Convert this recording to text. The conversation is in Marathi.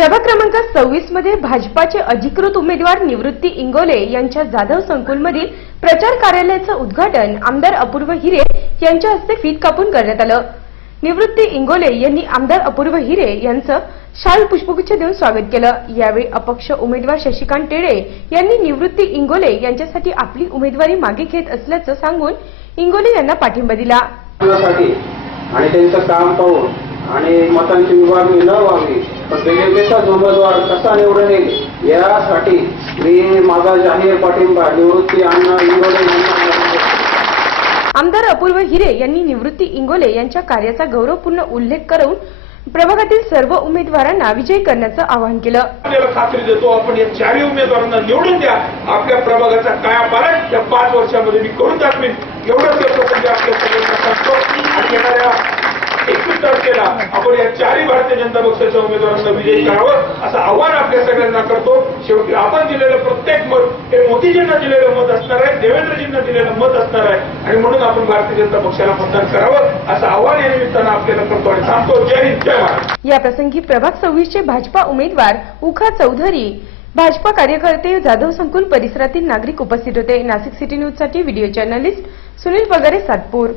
प्रभाग क्रमांक 26 मध्ये भाजपाचे अधिकृत उमेदवार निवृत्ती इंगोले यांच्या जाधव संकुलमधील प्रचार कार्यालयाचं उद्घाटन आमदार अपूर्व हिरे यांच्या हस्ते फीत कापून करण्यात आलं। निवृत्ती इंगोले यांनी आमदार अपूर्व हिरे यांचं शाल पुष्पगुच्छ देऊन स्वागत केलं। यावेळी अपक्ष उमेदवार शशिकांत टेळे यांनी निवृत्ती इंगोले यांच्यासाठी आपली उमेदवारी मागे घेत असल्याचं सांगून इंगोले यांना पाठिंबा दिला। आणि त्यांचं काम पाहून आणि मतांची विभागणी न व्हावी पण बीजेपीचाच उमेदवार कसा निवडून येईल यासाठी मी माझा जाहीर पाठिंबा निवृत्ती अण्णा इंगोले यांना। आमदार अपूर्व हिरे यांनी निवृत्ती इंगोले यांच्या कार्याचा गौरवपूर्ण उल्लेख करून प्रभागातील सर्व उमेदवारांना विजयी करण्याचं आवाहन केलं। आपल्याला खात्री देतो आपण या चारही उमेदवारांना निवडून द्या। आपल्या प्रभागाचा कायापालट या 5 वर्षांमध्ये मी करून दाखवीन एवढंच म्हणजे आपल्या सगळ्यांना सांगतो। आणि येणाऱ्या 21 तारखेला आपण या चारही भारतीय जनता पक्षाच्या उमेदवारांना विजयी करावं असं आव्हान आपल्या सगळ्यांना करतो। शेवटी आपण दिलेलं प्रत्येक मत हे मोदीजींना दिलेलं मत असणार आहे, देवेंद्रजींना दिलेलं मत असणार आहे आणि म्हणून आपण भारतीय जनता पक्षाला मतदान करावं असं आव्हान या निमित्तानं आपल्याला करतो आणि सांगतो। जय हिंद, जय महाराष्ट्र। या प्रसंगी प्रभाग 26 चे भाजपा उमेदवार उखा चौधरी, भाजपा कार्यकर्ते, जाधव संकुल परिसरातील नागरिक उपस्थित होते। नाशिक सिटी न्यूज साठी व्हिडिओ जर्नलिस्ट सुनील पगारे, सातपूर।